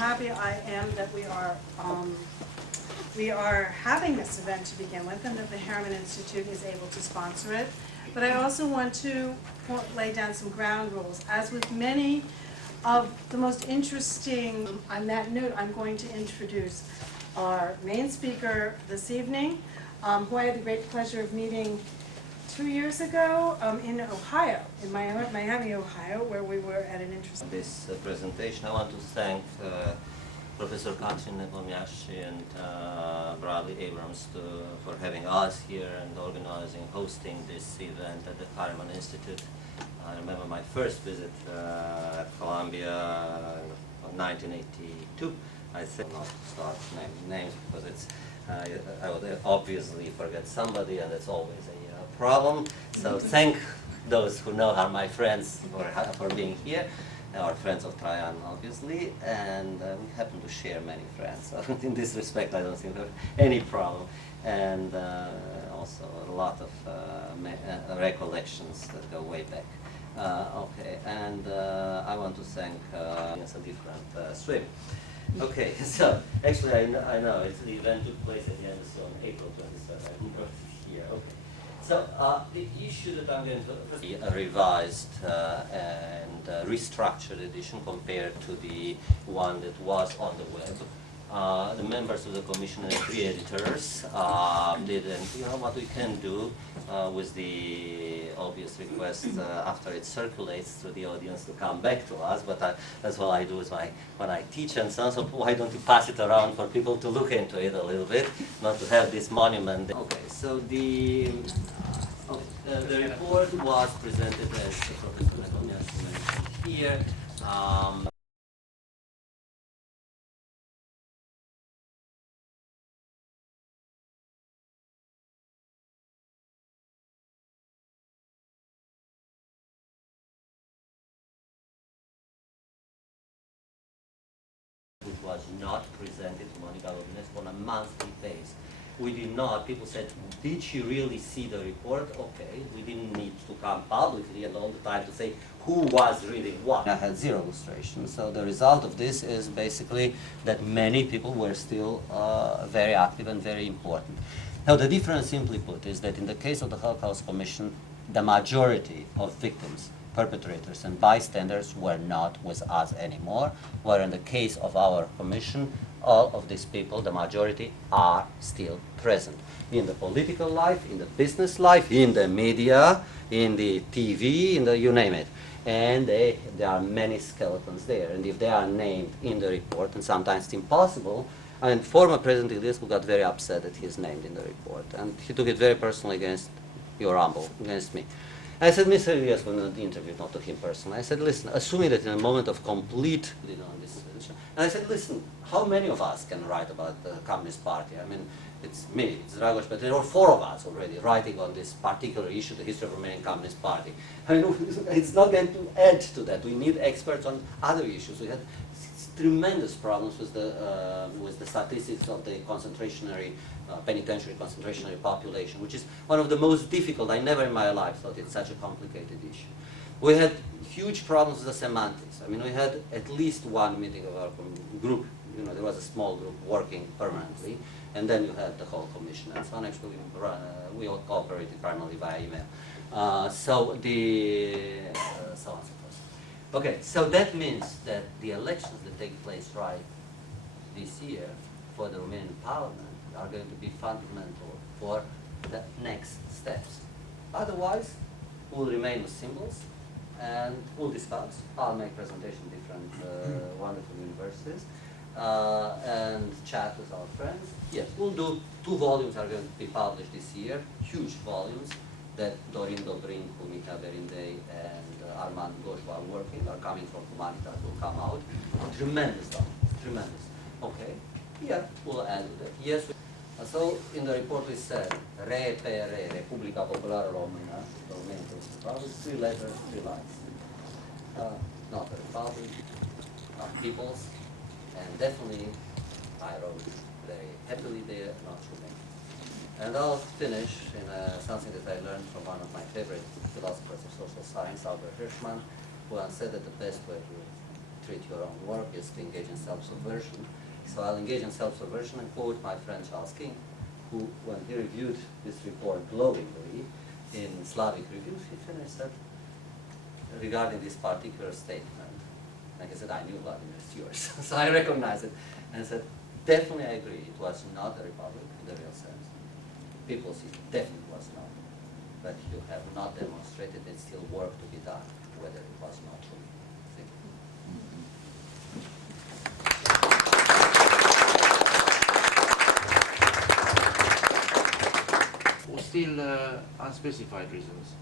happy I am that we are having this event to begin with, and that the Harriman Institute is able to sponsor it. But I also want to lay down some ground rules. As with many of the most interesting, on that note, I'm going to introduce our main speaker this evening, who I had the great pleasure of meeting 2 years ago in Ohio, in Miami, Ohio, where we were at an interesting... This presentation, I want to thank Professor Traian Ungureanu and Bradley Abrams for having us here and organizing, hosting this event at the Harriman Institute. I remember my first visit at Columbia in 1982. I said not to start naming names because it's I would obviously forget somebody, and it's always a problem. So thank those who know are my friends for being here. Our friends of Traian, obviously, and we happen to share many friends. So in this respect, I don't think there's any problem. And also a lot of recollections that go way back. Okay, and I want to thank it's a different stream. Okay, so actually I know the event took place at the end of on April 27th. I wrote it here. Okay. So the issue that I'm going to a revised and restructured edition compared to the one that was on the web. The members of the commission and the three editors did, and you know what we can do with the obvious request after it circulates through the audience to come back to us. But that's what I do is when I teach and so on. So why don't you pass it around for people to look into it a little bit, not to have this monument. Okay, so the report was presented as Professor mentioned here. It was not presented to Monica on a monthly basis. We did not. People said, did she really see the report? Okay, we didn't need to come publicly and all the time to say who was reading what. I had 0 illustrations, so the result of this is basically that many people were still very active and very important. Now the difference, simply put, is that in the case of the Holocaust Commission, the majority of victims, perpetrators and bystanders were not with us anymore, where in the case of our commission, all of these people, the majority, are still present in the political life, in the business life, in the media, in the TV, in the you name it. And there are many skeletons there, and if they are named in the report, and sometimes it's impossible, and former President Iliescu got very upset that he is named in the report, and he took it very personally against your humble, against me. I said, Mr. Iliescu, in the interview, not to him personally, I said, listen, assuming that in a moment of complete, and I said, listen, how many of us can write about the Communist Party? I mean, it's me, it's Dragoș, but there are 4 of us already writing on this particular issue, the history of the Romanian Communist Party. I mean, it's not going to add to that. We need experts on other issues. We had tremendous problems with the statistics of the concentrationary, penitentiary concentrationary population, which is one of the most difficult. I never in my life thought it's such a complicated issue. We had huge problems with the semantics. I mean, we had at least 1 meeting of our group. You know, there was a small group working permanently, and then you had the whole commission and so on. Actually, we all cooperated primarily via email. So on and so forth. Okay, so that means that the elections that take place right this year for the Romanian parliament are going to be fundamental for the next steps. Otherwise, we'll remain with symbols, and we'll discuss. I'll make presentation in different wonderful universities, and chat with our friends. Yes, we'll do 2 volumes are going to be published this year, huge volumes that Dorin Dobrin, Kumika Berindei, and Armand Goșu are working, are coming from Humanitas, will come out. Tremendous documents, tremendous. Okay, yeah, we'll add to that. Yes. So in the report we said, RPR, Republica Populară Română, the Romanian Republic, 3 letters, 3 lines. Not a republic, not peoples, and definitely I wrote very happily there, not Romanian. And I'll finish in something that I learned from one of my favorite philosophers of social science, Albert Hirschman, who once said that the best way to treat your own work is to engage in self-subversion. So I'll engage in self-subversion and quote my friend Charles King, who, when he reviewed this report glowingly in Slavic reviews, he finished that regarding this particular statement. Like I said, I knew Vladimir is yours, so I recognized it, and said, definitely I agree, it was not a republic in the real sense. People's system definitely was not. But you have not demonstrated there's still work to be done, whether it was not true. Thank you. Still unspecified reasons.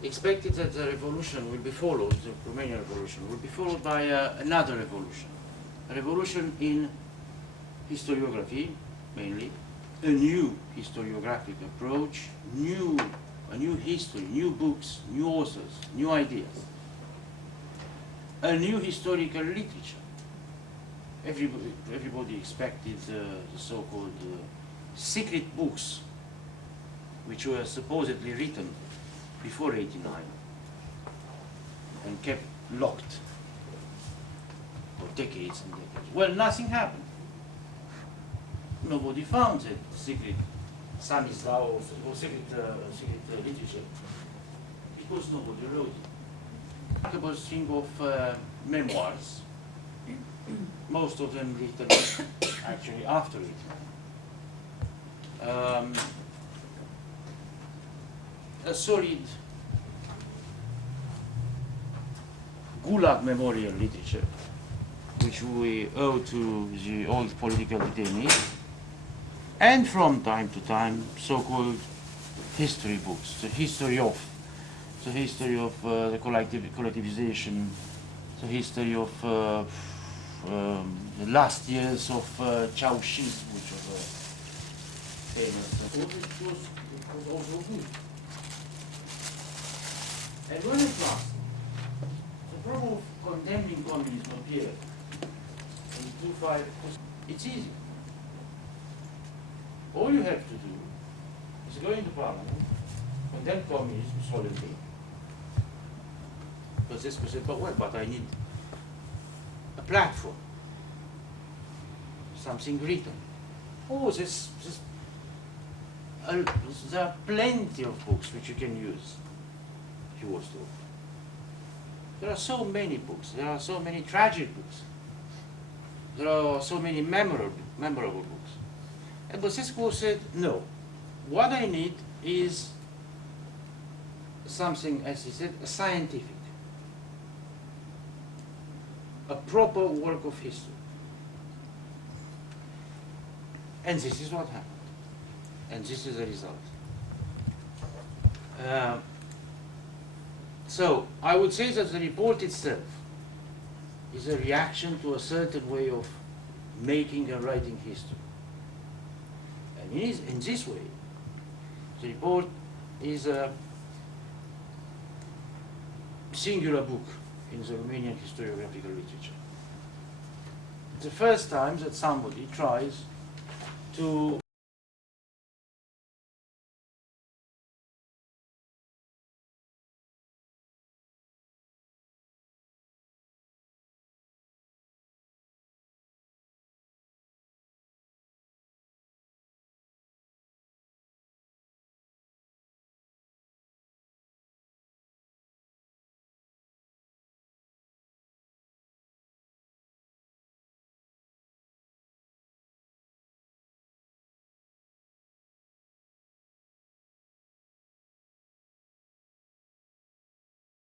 Expected that the revolution will be followed, the Romanian revolution, will be followed by another revolution. A revolution in historiography, mainly, a new historiographic approach, a new history, new books, new authors, new ideas, a new historical literature. Everybody expected the so-called secret books, which were supposedly written before '89 and kept locked for decades and decades. Well, nothing happened. Nobody found that secret samizdat or secret literature because nobody wrote it. I was thinking of memoirs, most of them written actually after it. A solid Gulag memorial literature, which we owe to the old political detainees, and from time to time so-called history books, the history of the collectivization, the history of the last years of Ceausescu, which was famous. It was also good. And when it lasted, the problem of condemning communism appeared in 2005. It's easy. All you have to do is go into parliament, condemn communism solemnly. Basescu said, but I need a platform, something written. Oh, there are plenty of books which you can use. He was told. There are so many books. There are so many tragic books. There are so many memorable books. And Basescu said, no. What I need is something, as he said, scientific. A proper work of history. And this is what happened. And this is the result. So, I would say that the report itself is a reaction to a certain way of making and writing history. And in this way, the report is a singular book in the Romanian historiographical literature. It's the first time that somebody tries to